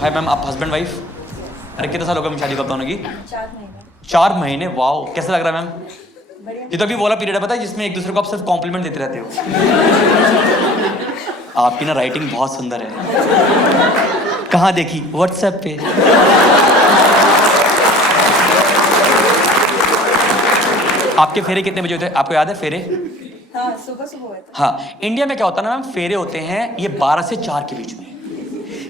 Hi ma'am, आप husband wife? अरे कितने साल हो गए शादी कब होने की? 4 महीने। 4 महीने? वाओ, कैसा लग रहा है मैम? बढ़िया। ये तो अभी बोला पीरियड है पता है, जिसमें एक दूसरे को आप सिर्फ कॉम्प्लीमेंट देते रहते हो। आपकी ना राइटिंग बहुत सुंदर है। कहाँ देखी? व्हाट्सएप पे। आपके फेरे कितने बजे होते हैं, आपको याद है फेरे? हाँ, सुबह सुबह हुए थे। हाँ, इंडिया में क्या होता है ना मैम, फेरे होते हैं ये 12 से 4 के बीच में।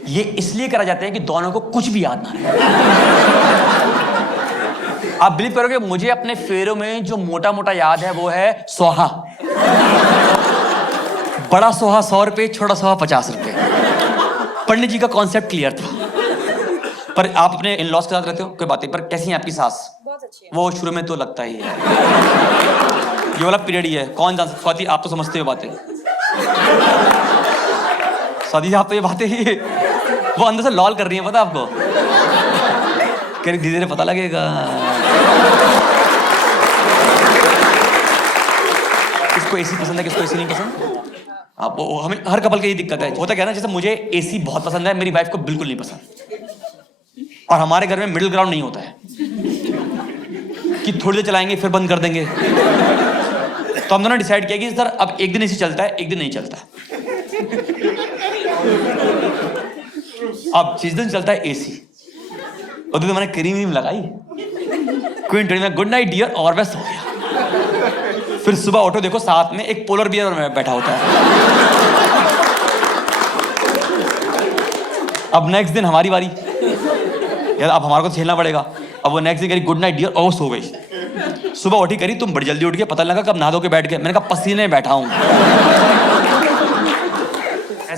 ये इसलिए करा जाता है कि दोनों को कुछ भी याद ना रहे। आप बिलीव करोगे, मुझे अपने फेरों में जो मोटा मोटा याद है वो है सोहा। बड़ा सोहा 100 रुपए, छोटा सोहा 50 रुपए। पंडित जी का कॉन्सेप्ट क्लियर था। पर आप अपने इन लॉज के साथ रहते हो, कोई बात नहीं, पर कैसी है आपकी सास? बहुत अच्छी है। वो शुरू में तो लगता ही है, ये वाला पीरियड ही है, कौन जान सकता। स्वाति, आप तो समझते हो बातें। स्वाति, आप तो ये बातें ही, वो अंदर से लॉल कर रही है, पता आपको? कह रही धीरे धीरे पता लगेगा। किसको एसी पसंद है, किसको एसी नहीं पसंद? आप हमें हर कपल की ये दिक्कत है। होता क्या है ना, जैसे मुझे एसी बहुत पसंद है, मेरी वाइफ को बिल्कुल नहीं पसंद। और हमारे घर में मिडिल ग्राउंड नहीं होता है कि थोड़ी देर चलाएंगे फिर बंद कर देंगे। तो हम दोनों डिसाइड किया कि सर अब एक दिन एसी चलता है, एक दिन नहीं चलता। अब जिस दिन चलता है एसी, उस दिन मैंने क्रीम लगाई, क्वीन में गुड नाइट डियर और वैसा हो गया। फिर सुबह ऑटो देखो, साथ में एक पोलर बियर में बैठा होता है। अब नेक्स्ट दिन हमारी बारी, यार अब हमारे को झेलना पड़ेगा। अब वो नेक्स्ट दिन करी गुड नाइट डियर और सो गई। सुबह उठी करी, तुम बड़ी जल्दी उठ गए, पता लगा कब नहा धो के बैठ गए। मैंने कहा पसीने में बैठा हूं।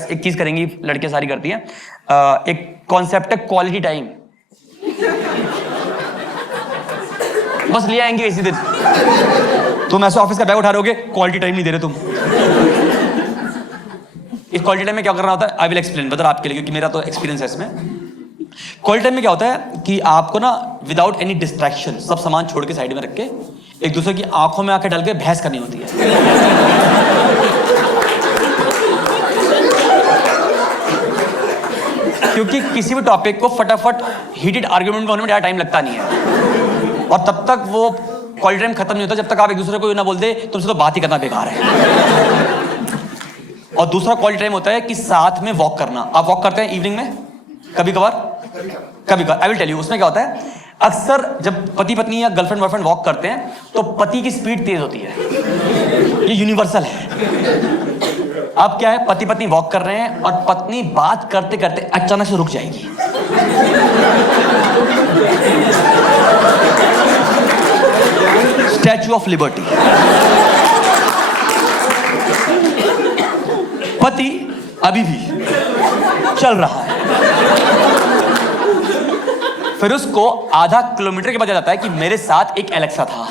एक चीज करेंगी लड़कियां सारी करती हैं, एक कॉन्सेप्ट है क्वालिटी टाइम। बस ले आएंगे इसी दिन। तुम ऐसे ऑफिस का बैग उठा रहे होगे, क्वालिटी टाइम नहीं दे रहे तुम। इस क्वालिटी टाइम में क्या करना होता है, आई विल एक्सप्लेन, बता आपके लिए, क्योंकि मेरा तो एक्सपीरियंस है इसमें। क्वालिटी टाइम में क्या होता है कि आपको ना विदाउट एनी डिस्ट्रैक्शन सब सामान छोड़ के साइड में रख के एक दूसरे की आंखों में आंखें डाल के बहस करनी होती है। क्योंकि किसी भी टॉपिक को फटाफट हीटेड आर्गुमेंट में होने में ज़्यादा टाइम लगता नहीं है, और तब तक वो क्वालिटी टाइम खत्म नहीं होता जब तक आप एक दूसरे को ना बोल दे तुमसे तो बात ही करना बेकार है। और दूसरा क्वालिटी टाइम होता है कि साथ में वॉक करना। आप वॉक करते हैं इवनिंग में कभी कभार? कभी कभार। आई विल टेल यू, उसमें क्या होता है, अक्सर जब पति पत्नी या गर्लफ्रेंड बॉयफ्रेंड वॉक करते हैं तो पति की स्पीड तेज होती है, ये यूनिवर्सल है। अब क्या है, पति पत्नी वॉक कर रहे हैं और पत्नी बात करते करते अचानक से रुक जाएगी। Statue of liberty. पति अभी भी चल रहा है, फिर उसको आधा किलोमीटर के बाद याद आता है कि मेरे साथ एक एलेक्सा था।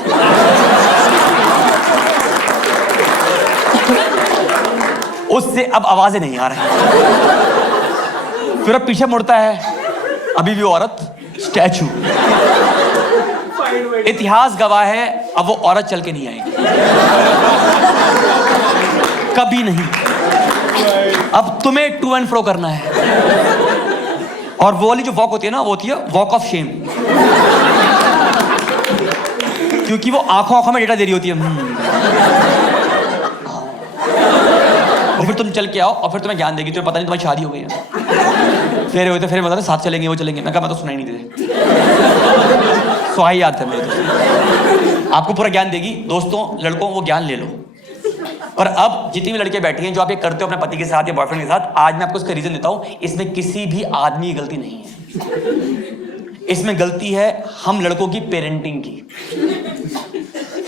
उससे अब आवाजें नहीं आ रही। फिर अब पीछे मुड़ता है, अभी भी औरत स्टैचू। इतिहास गवाह है, अब वो औरत चल के नहीं आएगी, कभी नहीं। अब तुम्हें टू एंड फ्रो करना है। और वो वाली जो वॉक होती है ना, वो होती है वॉक ऑफ शेम, क्योंकि वो आंखों आंखों में डेटा दे रही होती है। और फिर तुम चल के आओ और फिर तुम्हें ज्ञान देगी, तुम्हें पता नहीं तुम्हारी शादी हो गई है। फेरे हुए थे, फिर बता साथ चलेंगे, वो चलेंगे। मैं कहा मैं तो सुनाई नहीं दे, सुहाई याद था मेरे तो। आपको पूरा ज्ञान देगी। दोस्तों, लड़कों, वो ज्ञान ले लो। और अब जितनी भी लड़कियां बैठी हैं जो आप ये करते हो अपने पति के साथ या बॉयफ्रेंड के साथ, आज मैं आपको इसका रीजन देता हूं। इसमें किसी भी आदमी की गलती नहीं है, इसमें गलती है हम लड़कों की पेरेंटिंग की।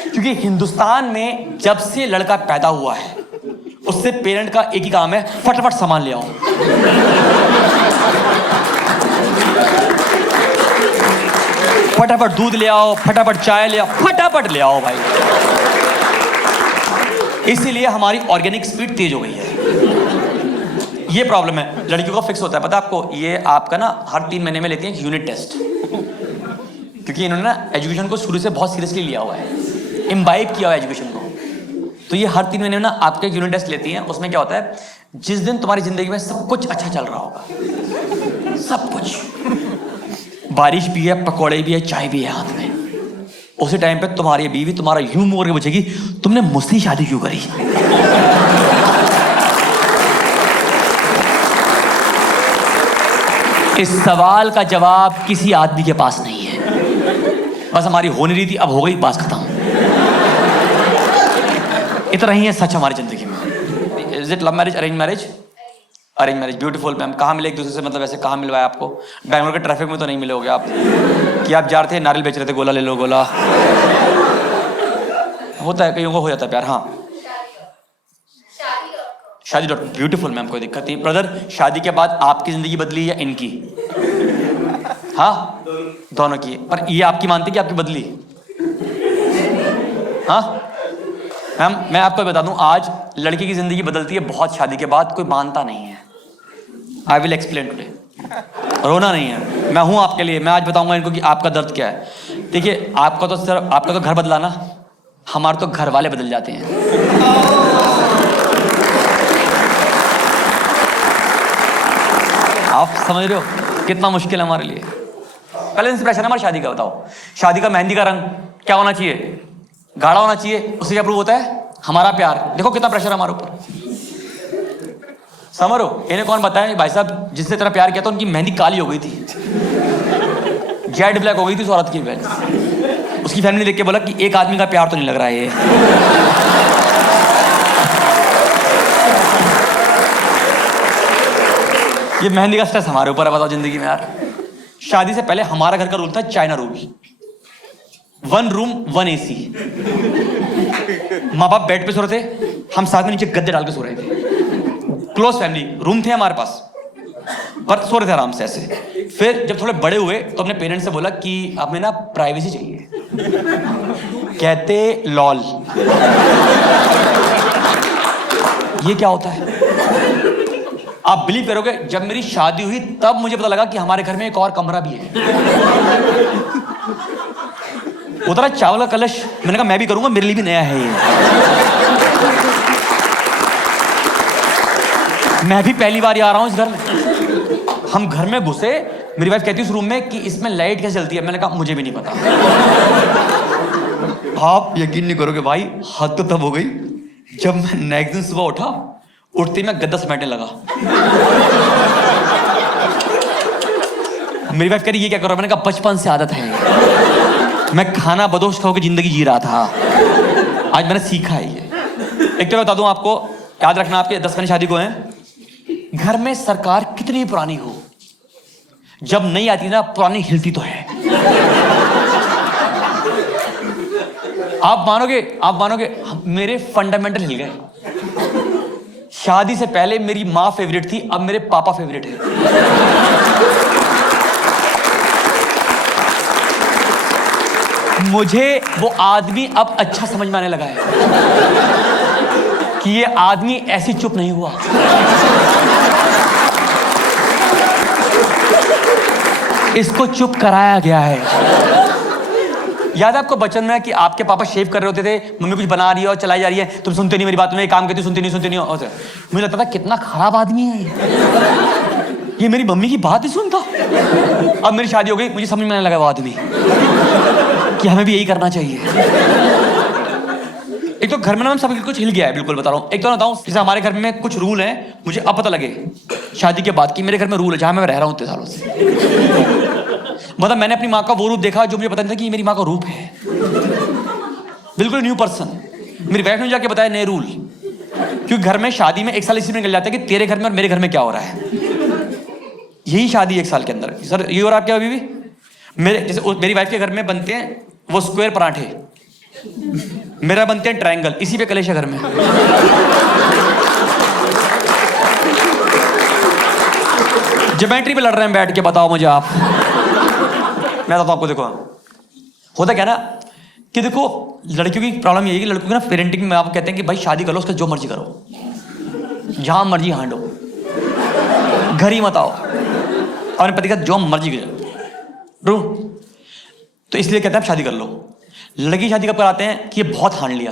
क्योंकि हिंदुस्तान में जब से लड़का पैदा हुआ है उससे पेरेंट का एक ही काम है, फटाफट सामान ले आओ। फटाफट दूध ले आओ, फटाफट चाय ले आओ, फटाफट ले आओ भाई। इसीलिए हमारी ऑर्गेनिक स्पीड तेज हो गई है। ये प्रॉब्लम है, लड़कियों का फिक्स होता है, पता आपको? ये आपका ना हर 3 महीने में लेती हैं यूनिट टेस्ट, क्योंकि इन्होंने ना एजुकेशन को शुरू से बहुत सीरियसली लिया हुआ है, इम्बाइब किया हुआ है एजुकेशन को। तो ये हर 3 महीने में ना आपके यूनिट टेस्ट लेती हैं। उसमें क्या होता है, जिस दिन तुम्हारी जिंदगी में सब कुछ अच्छा चल रहा होगा, सब कुछ। बारिश भी है, पकौड़े भी है, चाय भी है हाथ में। उसी टाइम पे तुम्हारी बीवी तुम्हारा यूं मुंह करके पूछेगी, तुमने मुझसे शादी क्यों करी? इस सवाल का जवाब किसी आदमी के पास नहीं है। बस हमारी हो नहीं रही थी, अब हो गई, बात खत्म। इतना ही है सच हमारी जिंदगी में। Is it love marriage, arrange marriage? Arrange marriage, beautiful ma'am. कहाँ मिले एक दूसरे से, मतलब ऐसे कहाँ मिलवाया आपको? बैंगलोर के ट्रैफिक में तो नहीं मिले होगे आप, कि आप जा रहे थे नारियल बेच रहे थे, गोला ले लो गोला। होता है, कईयों को हो जाता है प्यार। हाँ, शादी डॉट ब्यूटीफुल मैम, कोई दिक्कत नहीं। ब्रदर, शादी के बाद आपकी जिंदगी बदली या इनकी? हाँ, दोनों की। पर ये आपकी मानती कि आपकी बदली? हाँ मैम, मैं आपको बता दूं, आज लड़की की जिंदगी बदलती है बहुत शादी के बाद, कोई मानता नहीं है। I will explain today. रोना नहीं है, मैं हूं आपके लिए। मैं आज बताऊंगा इनको कि आपका दर्द क्या है। देखिए, आपका तो घर बदला ना, हमारे तो घर वाले बदल जाते हैं। आप समझ रहे हो कितना मुश्किल है हमारे लिए? पहले इंस्पिरेशन है हमारी शादी का। बताओ, शादी का मेहंदी का रंग क्या होना चाहिए? गाढ़ा होना चाहिए। उससे क्या प्रूव होता है? हमारा प्यार। देखो कितना प्रेशर है हमारे ऊपर। समझ रहे हो? इन्हें कौन बताया भाई साहब, जिससे तेरा प्यार किया था उनकी मेहंदी काली हो गई थी, जेड ब्लैक हो गई थी उस औरत की बहन। उसकी फैमिली देख के बोला कि एक आदमी का प्यार तो नहीं लग रहा है ये। ये मेहंदी का स्ट्रेस हमारे ऊपर है। बताओ जिंदगी में यार, शादी से पहले हमारा घर का रूल था चाइना रूल। 1 room 1 AC। माँ बाप बेड पे सो रहे थे, हम साथ में नीचे गद्दे डाल के सो रहे थे। क्लोज फैमिली, रूम थे हमारे पास, पर सो रहे थे आराम से ऐसे। फिर जब थोड़े बड़े हुए तो अपने पेरेंट्स से बोला कि हमें ना प्राइवेसी चाहिए। कहते लॉल, ये क्या होता है? आप बिलीव करोगे, जब मेरी शादी हुई तब मुझे पता लगा कि हमारे घर में एक और कमरा भी है। उतरा चावल का कलश, मैंने कहा मैं भी करूंगा, मेरे लिए भी नया है ये। मैं भी पहली बार आ रहा हूं इस घर में। हम घर में घुसे, मेरी वाइफ कहती है उस रूम में कि इसमें लाइट कैसे जलती है? मैंने कहा मुझे भी नहीं पता। आप यकीन नहीं करोगे भाई, हद तो तब हो गई जब मैं नेक्स्ट दिन सुबह उठा, उठते ही मैं गद्दा समेटने लगा। मेरी वाइफ कह रही ये क्या कर रहा है? मैंने कहा बचपन से आदत है, मैं खाना बदोश खा के जिंदगी जी रहा था, आज मैंने सीखा है ये। एक तो बता दूं आपको, याद रखना, आपके 10 महीने शादी को हैं, घर में सरकार कितनी पुरानी हो, जब नहीं आती ना पुरानी हिलती तो है। आप मानोगे मेरे फंडामेंटल हिल गए। शादी से पहले मेरी माँ फेवरेट थी, अब मेरे पापा फेवरेट है। मुझे वो आदमी अब अच्छा समझ में आने लगा है कि ये आदमी ऐसी चुप नहीं हुआ। इसको चुप कराया गया है। याद है आपको बचपन में कि आपके पापा शेव कर रहे होते थे, मम्मी कुछ बना रही है और चलाई जा रही है, तुम सुनते नहीं मेरी बात, तुम्हें काम कहती सुनती नहीं हो। मुझे लगता था कितना खराब आदमी है ये मेरी मम्मी की बात ही सुनता। अब मेरी शादी हो गई, मुझे समझ में आने लगा वो आदमी कि हमें भी यही करना चाहिए। एक तो घर में ना सब कुछ हिल गया है, बिल्कुल बता रहा हूँ। एक तो बताऊँ, जैसे हमारे घर में कुछ रूल हैं, मुझे अब पता लगे शादी के बाद कि मेरे घर में रूल है, जहां मैं रह रहा हूँ इतने सालों से। मतलब मैंने अपनी माँ का वो रूप देखा जो मुझे पता नहीं था कि ये मेरी माँ का रूप है। बिल्कुल न्यू पर्सन। मेरी वाइफ ने जाके बताया नए रूल, क्योंकि घर में शादी में 1 साल इसी में निकल जाता है कि तेरे घर में और मेरे घर में क्या हो रहा है। यही शादी 1 साल के अंदर। सर ये हो रहा है क्या? अभी भी मेरी वाइफ के घर में बनते हैं वो स्क्वायर पराठे, मेरा बनते हैं ट्रायंगल, इसी पे कलेश है घर में। ज्योमेट्री पे लड़ रहे हैं बैठ के, बताओ मुझे आप। मैं बताता हूं आपको, देखो होता क्या ना कि देखो लड़कियों की प्रॉब्लम यही है कि लड़कियों की ना पेरेंटिंग में आप कहते हैं कि भाई शादी कर लो, उसका जो मर्जी करो, जहां मर्जी हांडो, घर ही मत आओ, अपने पति का जो मर्जी करो। तो इसलिए कहते हैं आप शादी कर लो। लड़की शादी कब कराते हैं कि ये बहुत हांड लिया,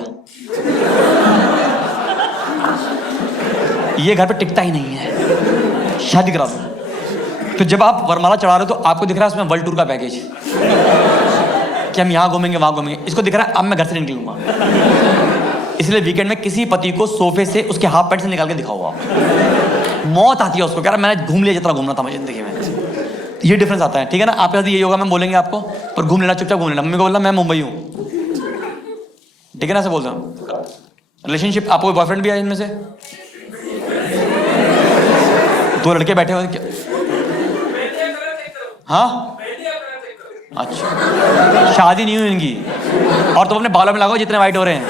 ये घर पे टिकता ही नहीं है, शादी करा दो। तो जब आप वरमाला चढ़ा रहे हो तो आपको दिख रहा है उसमें वर्ल्ड टूर का पैकेज कि हम यहाँ घूमेंगे वहाँ घूमेंगे, इसको दिख रहा है अब मैं घर से नहीं निकलूंगा। इसलिए वीकेंड में किसी पति को सोफे से उसके हाफ पैंट से निकाल के दिखाओ आप, मौत आती है उसको, कह रहा मैंने घूम लिया जितना घूमना था मुझे जिंदगी में। ये डिफरेंस आता है, ठीक है ना। आपके साथ यही होगा, मैं बोलेंगे आपको, पर घूम लेना, चुपचाप घूम लेना। मम्मी को बोलना मैं मुंबई हूँ, ठीक है ना, ऐसे बोलता हूँ। रिलेशनशिप, आपको बॉयफ्रेंड भी है इनमें से? दो लड़के बैठे हुए क्या? हाँ अच्छा, शादी नहीं हुई इनकी, और तुम अपने बालों में लगाओ जितने वाइट हो रहे हैं।